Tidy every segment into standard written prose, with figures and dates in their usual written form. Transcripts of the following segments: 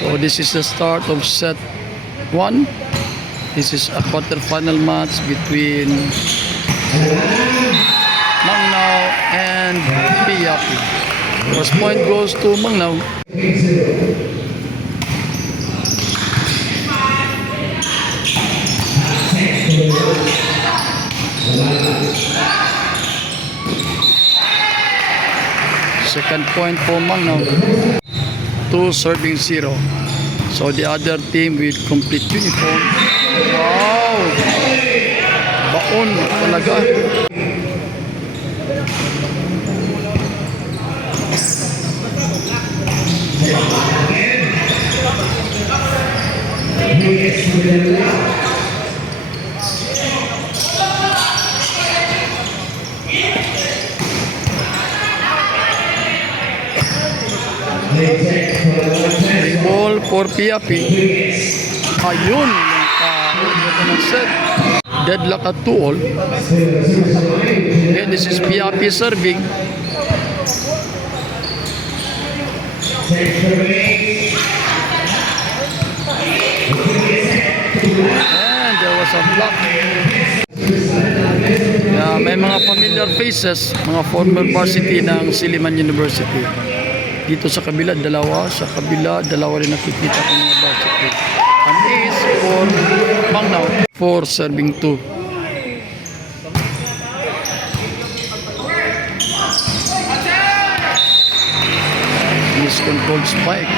So this is the start of set 1. This is a quarter-final match between Mangnao and Piapi. First point goes to Mangnao. Second point for Mangnao. 2 serving 0. So the other team with complete uniform. Wow! Baon talaga. Ball for Piapi. Ayun yung set. Deadlock at 2-all. Okay, this is Piapi serving. And there was a block. May mga familiar faces, mga former varsity ng Silliman University. Dito sa kabila, dalawa. Sa kabila, dalawa rin nakikita ko mga varsity. An ace for Mangnao for serving 2. Miscontrolled spike.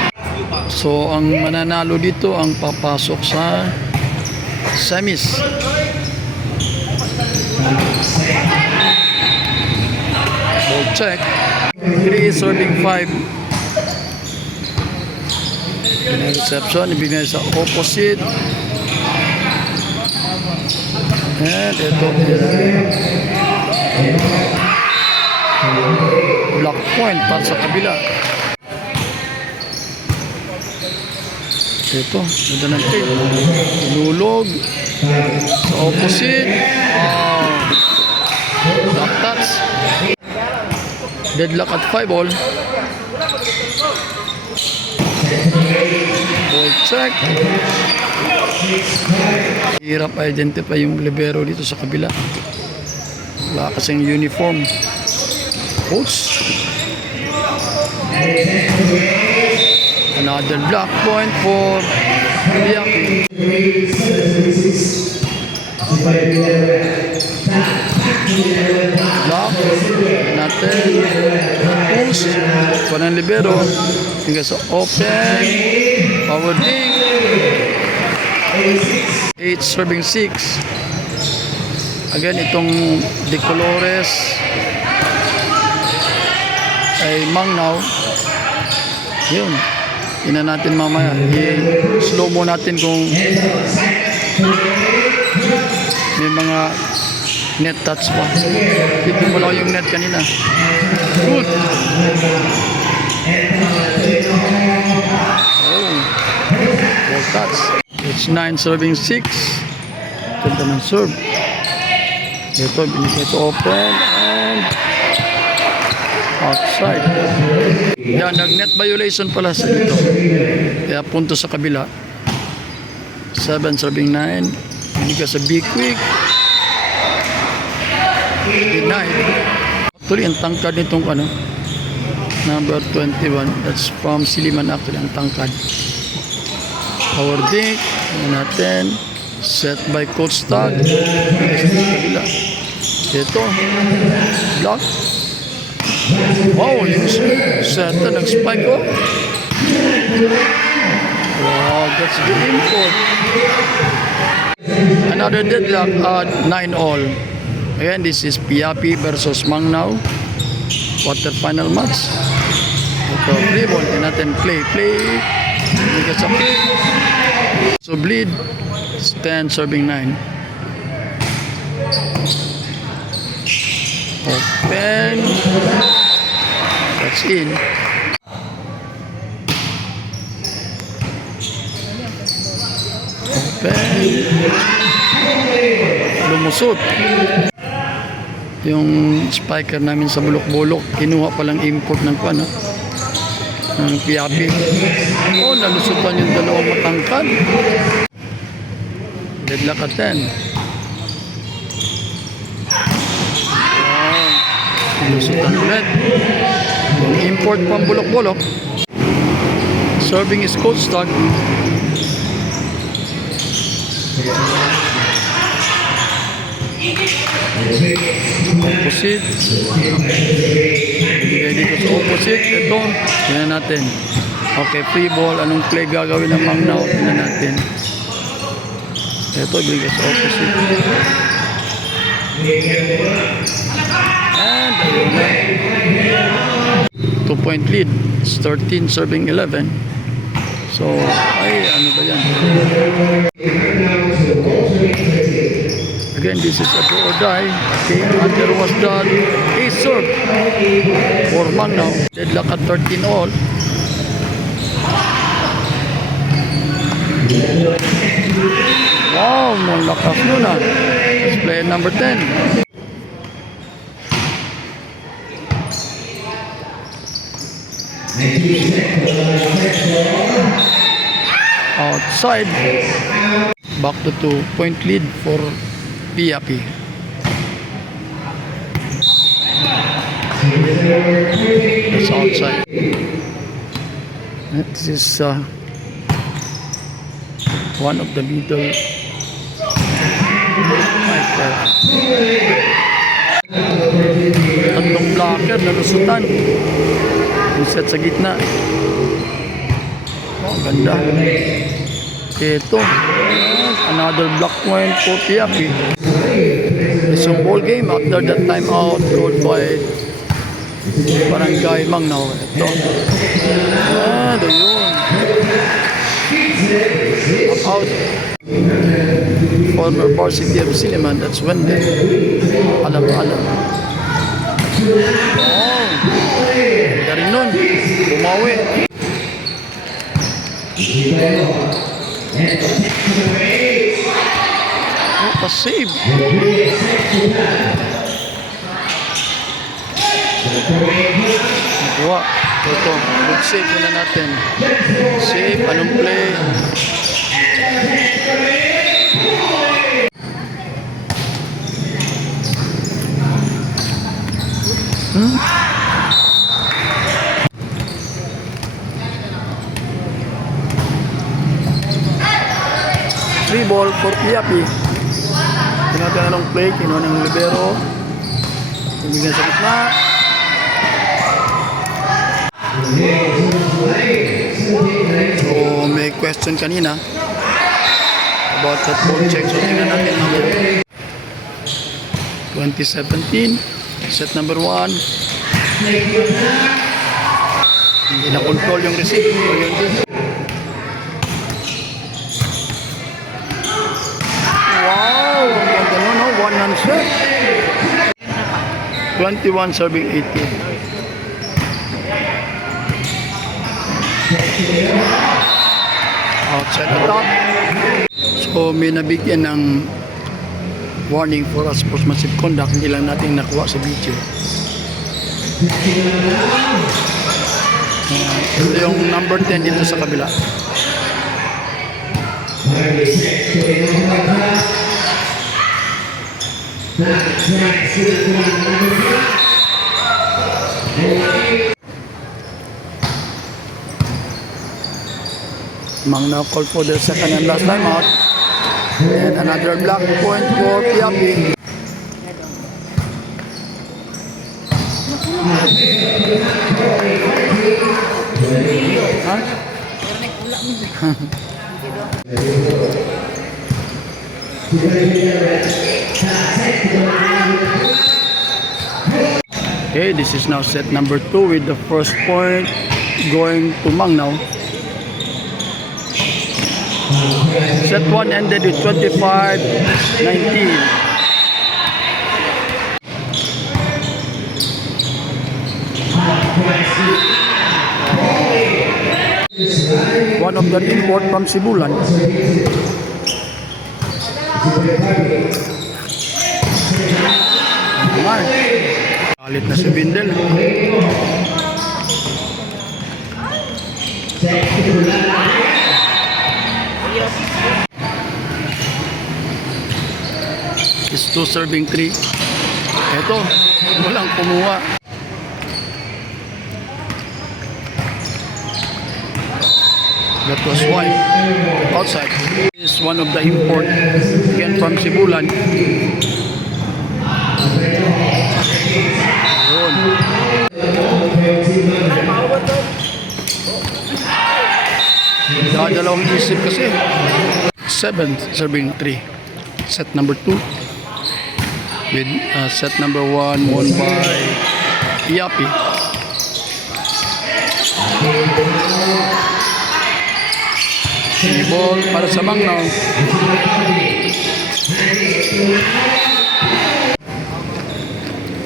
So, ang mananalo dito ang papasok sa semis. Ball check. 3 serving 5. Reception, ibigay sa opposite. And ito. Block point para sa kabila. Ito, ganda ng tape. Lulog. Sa opposite. Block touch. Deadlock at 5-all. Ball check. Hirap identify yung libero dito sa kabila. Wala kasing uniform. Coach. Another block point for Piapi. Block. Natin. Push. Panang libero. Hingga sa open. Power ding. 8 serving 6. Again, itong De Colores ay Mangnao. Yun. Ina natin mamaya. I-slow mo natin kung may mga net touch pa. Ito mo lang yung net kanina. Good. Oh. Ball touch. It's 9 serving 6. Ganda ng serve. Ito, binigay sa open and outside. Yan, nag-net violation pala sa dito. Kaya punto sa kabila. 7 serving 9. Binigay sa B-quick. Denied. Actually, ang tangkad nitong number 21. That's from Silliman actually, ang tangkad. Power dink. Natin. Set by Coach Tag. Ito. Block. Wow, yung set na nag-spike ko. Wow, that's the import. Another deadlock at 9-all. Again, this is Piapi versus Mangnao. Quarter-final match. Ito, play ball. Natin play. Hindi sa play. So, bleed. 10 serving 9. Open. That's in. Open. Lumusot. Yung spiker namin sa bulok-bulok, kinuha palang import ng ng Piapi. Oh, nalusutan yung dalawang matangkad. Deadlock at 10. Wow. Nalusutan ulit. Yung import pang bulok-bulok. Serving is cold start. Opposite. Bigay dito sa opposite. Ito, tingnan natin. Okay, free ball. Anong play gagawin ng Mangnaw? Tingnan natin. Ito, bigay sa opposite. And ayun na. 2-point lead. It's 13 serving 11. So, ay, ano ba yan? Again, this is a do or die. Okay, and there was done a serve for Mangnaw. Deadlock at 13 all. Wow, malakas nun ah. Let's play number 10. Outside. Back to 2-point lead for Piapi. That's outside. This is one of the middle fighter. Tatlong blocker na lusutan. Set sa gitna. Oh, ganda. Ito. Another block point for Piapi. It's a ball game after that time out scored by Barangay Mangnaw. Ito. Doon. Out. Former varsity of Siliman. That's Wendell. Alam. Oh. Ganda rin nun. Bumawi. Oh, pa-save. Nakuha. Ito. Good save muna natin. Save. Anong play? Free ball for Piapi. Tingnan natin anong play. Kinuha ng libero. Tumigyan sa gitna. So may question kanina about that ball check. So tingnan natin mamaya. 2017 set number 1. Hindi na control yung receipt. So yun din. Wow! Ang ganda nun, no? One hand set. 21 serving 18. Outside the top. So may nabigyan ng warning for us sportsmanship conduct. Hindi lang natin nakuha sa video. Ito yung number 10 dito sa kabila. Mangnaw call for the second and last time out. And another block point for Piapi. Okay, this is now set number 2 with the first point going to Mangnaw. Set 1 ended with 25-19. One of the import from Sibulan. Alit na si Bindel. serving 3. Ito, walang kumuha. That was white. Outside. This is one of the import. Again from Sibulan. Yun. Dalawang isip kasi. 7 serving 3. Set number 2. With set number 1 won by Piapi. Ball para sa Mangnaw.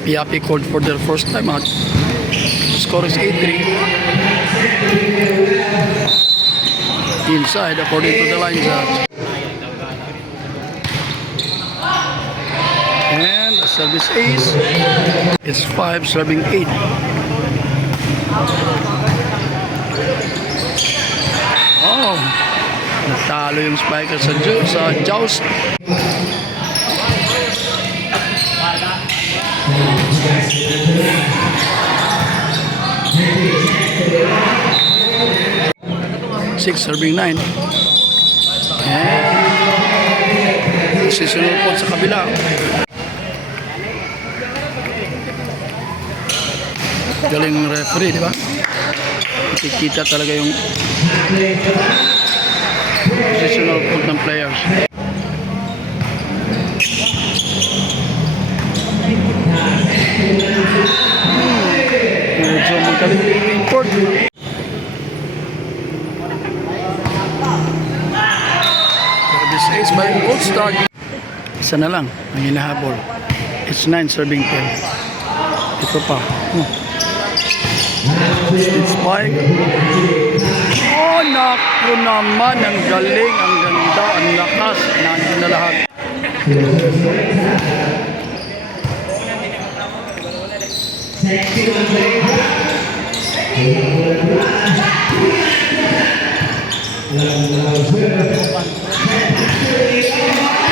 Piapi called for their first time out. Score is 8-3. Inside according to the line judge. And the service ace. It's 5 serving 8. Oh, natalo yung spiker sa joust. Six serving 9. And sisunod po sa kabila. Galing ng referee, di ba? Kikita talaga yung positional point ng players. Medyo magaling yung import. Service ace by Old Start. Isa na lang ang hinahabol. It's 9 serving 10. Ito pa. It's spike. Oh, naku naman. Ang galing, ang ganda, ang lakas. Nandun na lahat.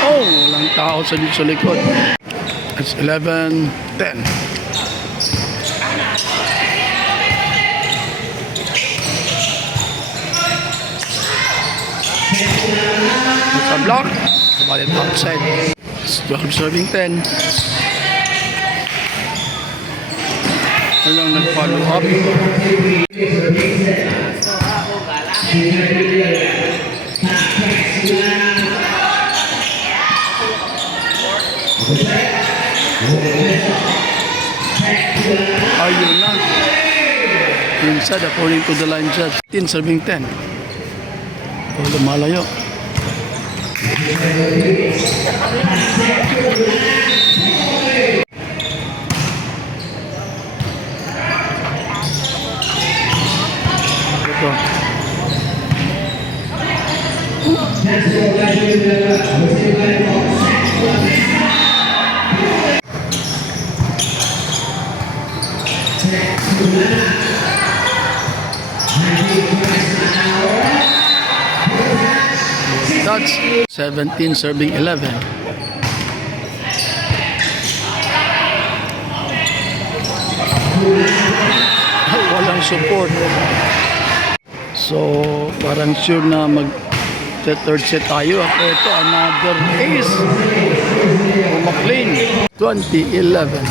Oh, walang tao sa likod. It's 11-10. It's a block. About it outside. It's 12 serving 10. Walang nag-follow up. Ayun na. Inside according to the line judge. 10 serving 10. Oh, lumalayo. Ito. That's 17 serving 11. Walang support. So, parang sure na third set tayo. Ito, another ace. McLean, 20-11.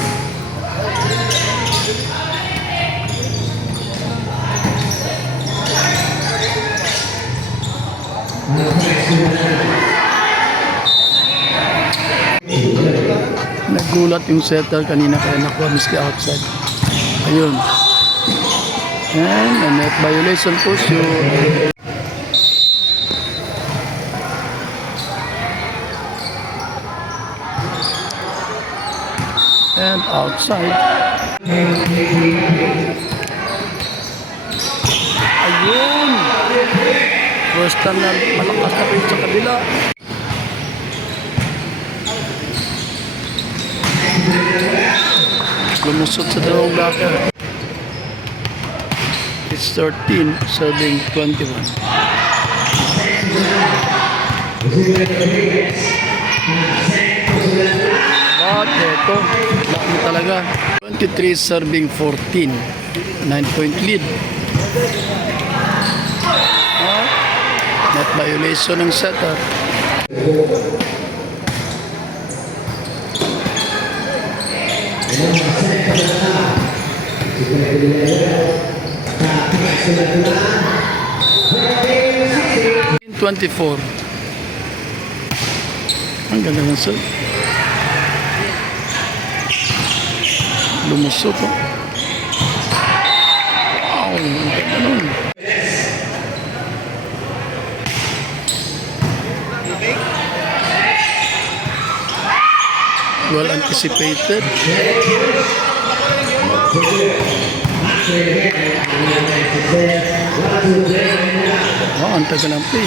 Nagulat yung setter kanina kaya nakuha miski outside. Ayun. And a net violation po shoot. And outside. Ayun. First time na malakas na rin sa kabila. Lumusot sa dalawang blocker. It's 13 serving 21. Ito, lock mo talaga. 23 serving 14. 9-point lead. Net violation ng setter. In 24. Ang ganda ng set. Lumusot oh. Wow, ang ganda nun. Well anticipated. Oh, ang tagal ng play.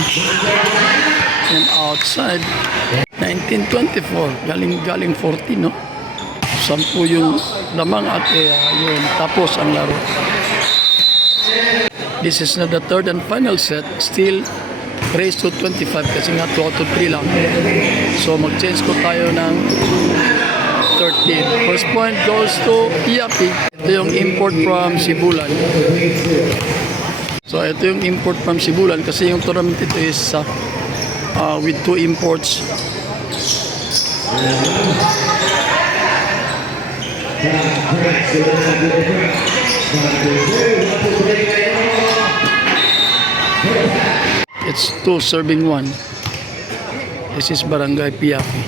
And outside 19-24. Galing 14, no? 10 yung lamang at yun. Tapos ang laro. This is na the third and final set. Still raised to 25 kasi nga 2 out of 3 lang. So mag-change ko tayo ng 13. First point goes to Piapi. Ito yung import from Sibulan. So ito yung import from Sibulan kasi yung tournament ito is with 2 imports. It's 2 serving 1. This is Barangay Piapi.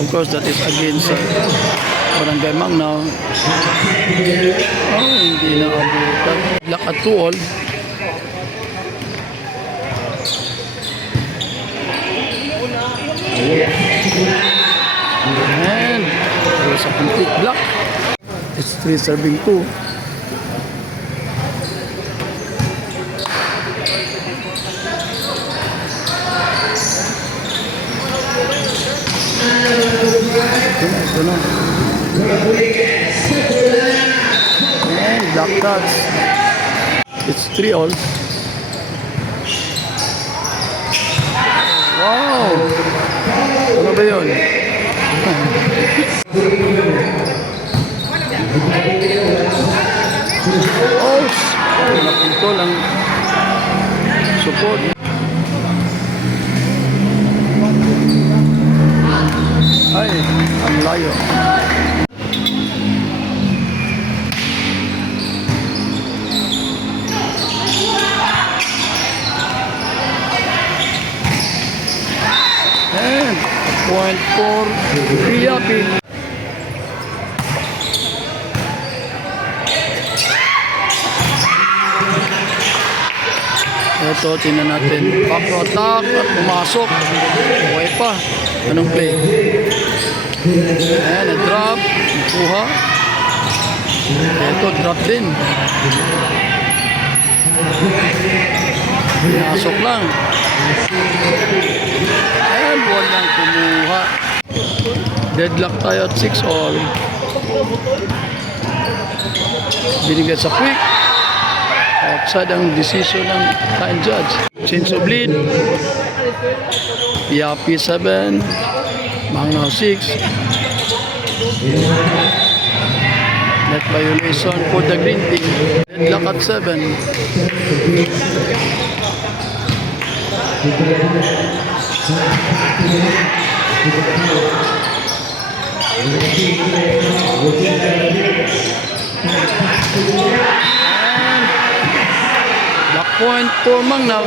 Of course, that is against Barangay Mangnaw. Oh, hindi na abutan. Black at 2 all. And there's a complete block. It's 3 serving 2. And black dots. It's 3 all. Wow! Ano ba yun? Oh! Napinto lang support. Ay, ang layo. And point for Piapi. Ito, tingnan natin. Back to attack at pumasok. Buhay pa. Anong play? Ayan, na-drop. Nakuha. Ito, drop din. Pinasok lang. Ayan, walang kumuha. Deadlock tayo at 6 all. Binigay sa quick. Outside ang decision ng time judge. Change of lead. Piapi 7. Mangnaw 6. Net violation for the green team. Deadlock at 7. Black point for Mangnaw.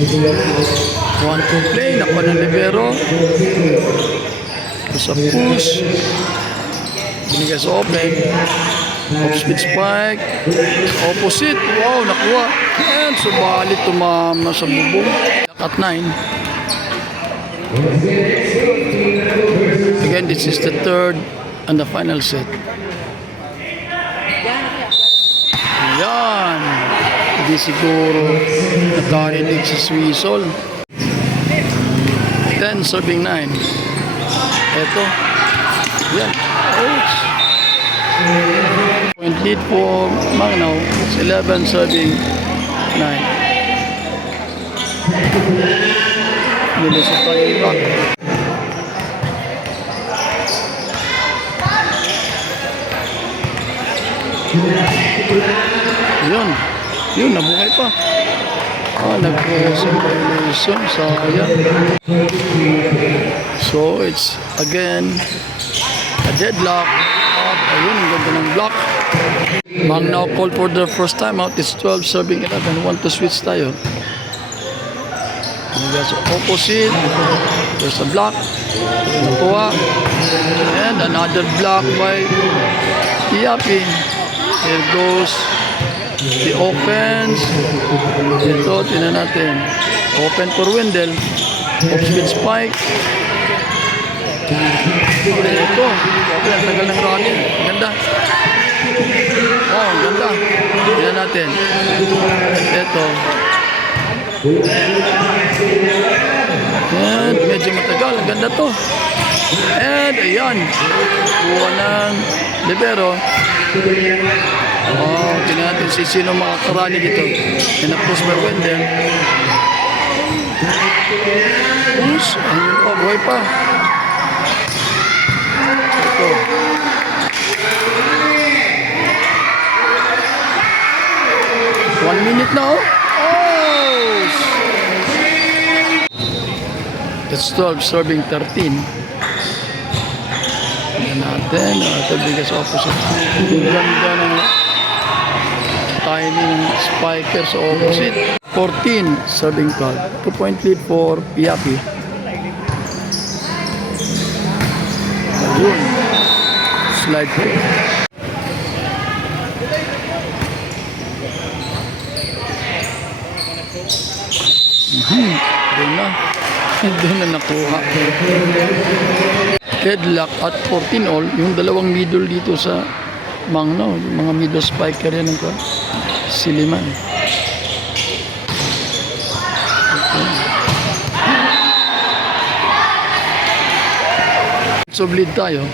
1-2 play. Nakuha ng libero. Sa push. Binigay sa open. Off-speed spike. Opposite. Wow, nakuha. And subalit tumama sa bubong. At 9. Again, this is the third and the final set. Yan. Hindi siguro nakarinig si Swisol. 10 serving 9. Ito. Yan. Ouch. Point lead for Mangnaw. It's 11 serving 9. Nilusot tayo yung block. Yun. Yun, nabuhay pa. Nag-crossing violation. Sayang. So, it's again a deadlock. At ayun, ang ganda ng block. Mang now called for the first time out. It's 12 serving 11. Want to switch tayo. There's opposite. There's a block. Nakuha. And another block by Piapi. Here goes the offense. Ito, tinan natin. Open for Wendell. Off-speed spike. Ito. Okay, ang tagal ng running. Ganda. Oh, ang ganda. Tinan natin. Ito. And medyo matagal. Ang ganda to. And ayan. Buwa ng libero. Oh, tingnan natin si sino makakarali dito. And of course, by Wendell. Push. Ayun pa, buhay pa. Ito. One minute now. Oh! It's 12, serving 13. Tingnan natin. Ito biggest opposite. Yung ganda ng timing ng spiker sa opposite. 14, serving 12. 2-point lead for Piapi. Ayun. Slide play. Doon na. Doon na nakuha. Deadlock at 14 all. Yung dalawang middle dito sa Mangnaw. Yung mga middle spiker yan ng Siliman. So bleed tayo.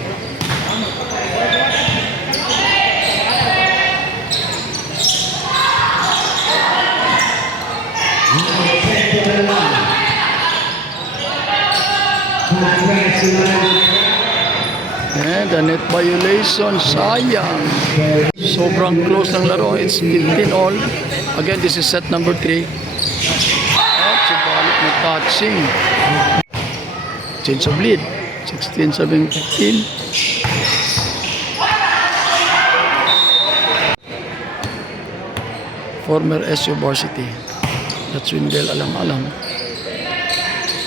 And a net violation, sayang. Sobrang close ng laro. It's 15 all. Again, this is set number 3. At subalit na touching. Change of lead. 16, 17, 15. Former SU Varsity. That's Wendell alam-alam.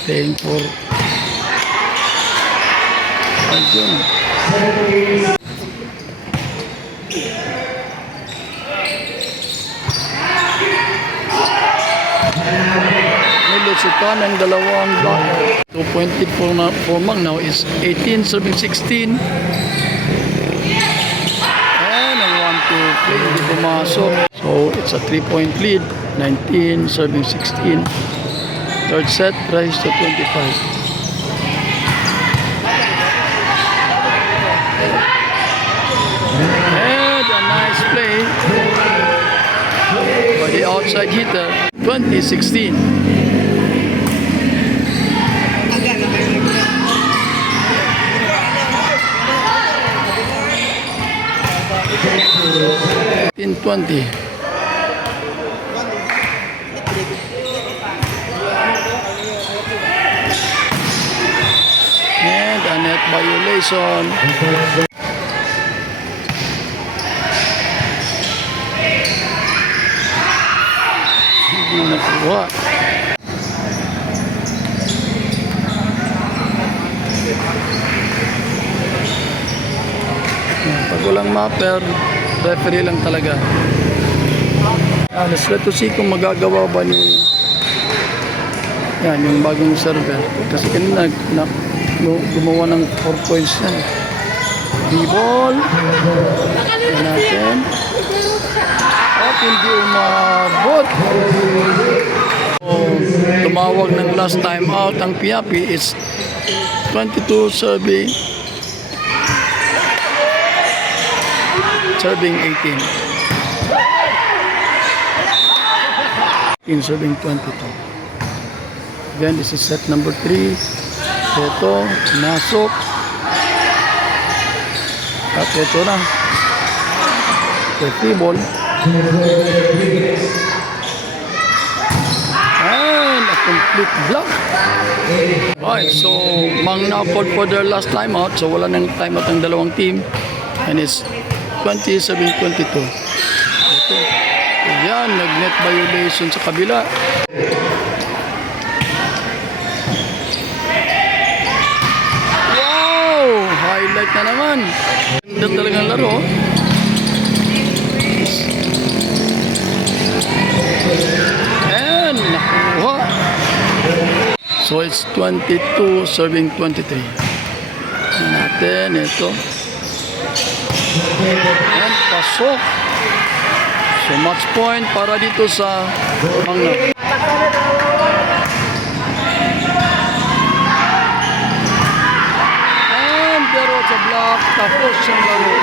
Playing for Arjun. Nilusutan ng dalawang block. 2-point lead for Mangnaw is 18, serving 16. And I want to play, hindi pumasok. So it's a 3-point lead. 19, serving 16. Third set, rise to 25. Play by the outside hitter 2016. In 20. And a net violation. Nakuha. Pag walang mapper, referee lang talaga. Let's let to see kung magagawa ba ni yan, yung bagong server. Kasi kanina gumawa ng 4 points yan. D-ball. Yan natin. At hindi umabot. Tumawag ng last time out ang Piapi is 22 serving 18. In serving 22. Again, this is set number 3. Ito, masok. At ito na. Okay, free ball. And a complete block. Alright, so Mang now called for their last timeout. So wala nang timeout ang dalawang team. And it's 27-22. Ito. Ayan, nag-net violation sa kabila. Wow! Highlight na naman. Ganda talagang laro. And nakuha. So it's 22 serving 23. Natin ito. And pasok. So match point para dito sa Mangnaw. And there was a block. Tapos ang laro.